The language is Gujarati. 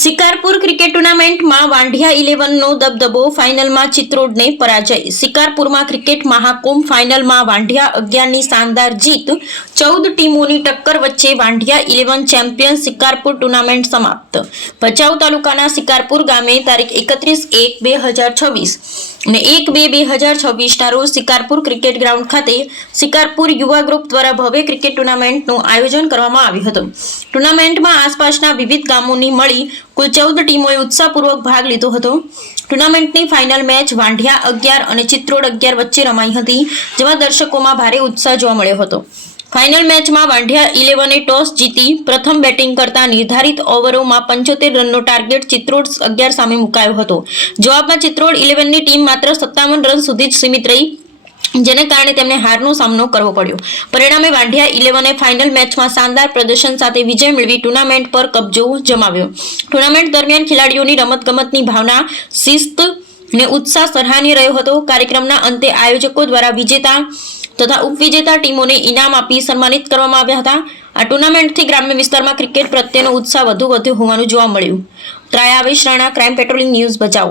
સિકારપુર ક્રિકેટ ટુર્નામેન્ટમાં વાંઢિયા 11નો દબદબો, ફાઇનલમાં ચિત્રોડને પરાજય. સિકારપુરમાં ક્રિકેટ મહાકુંભ ફાઇનલમાં વાંઢિયા 11ની શાનદાર જીત. 14 ટીમોની ટક્કર વચ્ચે વાંઢિયા 11 ચેમ્પિયન. સિકારપુર ટુર્નામેન્ટ સમાપ્ત. ભચાઉ તાલુકાના સિકારપુર ગામે તારીખ 31/1/2026 અને 1/2/2026ના રોજ સિકારપુર ક્રિકેટ ગ્રાઉન્ડ ખાતે સિકારપુર યુવા ગ્રુપ દ્વારા ભવ્ય ક્રિકેટ ટુર્નામેન્ટનું આયોજન કરવામાં આવ્યું હતું. ટુર્નામેન્ટમાં આસપાસના વિવિધ ગામોની મળી કુલ 14 ટીમોએ ઉત્સાહપૂર્વક ભાગ લીધો હતો. ટુર્નામેન્ટની ફાઇનલ મેચ વાંઢિયા 11 અને ચિત્રોડ 11 વચ્ચે રમાઈ હતી, જેમાં દર્શકોમાં ભારે ઉત્સાહ જોવા મળ્યો હતો. ફાઇનલ મેચમાં વાંઢિયા 11એ ટોસ જીતી પ્રથમ બેટિંગ કરતા નિર્ધારિત ઓવરોમાં 75 રનનો ટાર્ગેટ ચિત્રોડ 11 સામે મુકાયો હતો. જવાબમાં ચિત્રોડ 11ની ટીમ માત્ર 57 રન સુધી જ સીમિત રહી, જેને કારણે તેમને હારનો સામનો કરવો પડ્યો. પરિણામે વાંઢિયા 11એ ફાઇનલ મેચમાં શાનદાર પ્રદર્શન સાથે વિજય મેળવી ટુર્નામેન્ટ પર કબજો જમાવ્યો. ટુર્નામેન્ટ દરમિયાન ખેલાડીઓની રમતગમતની ભાવના, શિસ્ત અને ઉત્સાહ સરાહનીય રહ્યો હતો. કાર્યક્રમના અંતે આયોજકો દ્વારા વિજેતા તથા ઉપવિજેતા ટીમોને ઇનામ આપી સન્માનિત કરવામાં આવ્યા હતા. આ ટુર્નામેન્ટથી ગ્રામ્ય વિસ્તારમાં ક્રિકેટ પ્રત્યેનો ઉત્સાહ વધુ વધ્યો હોવાનું જોવા મળ્યું. ત્રાયા Avesh Rana, crime patrolling news, Bhachau.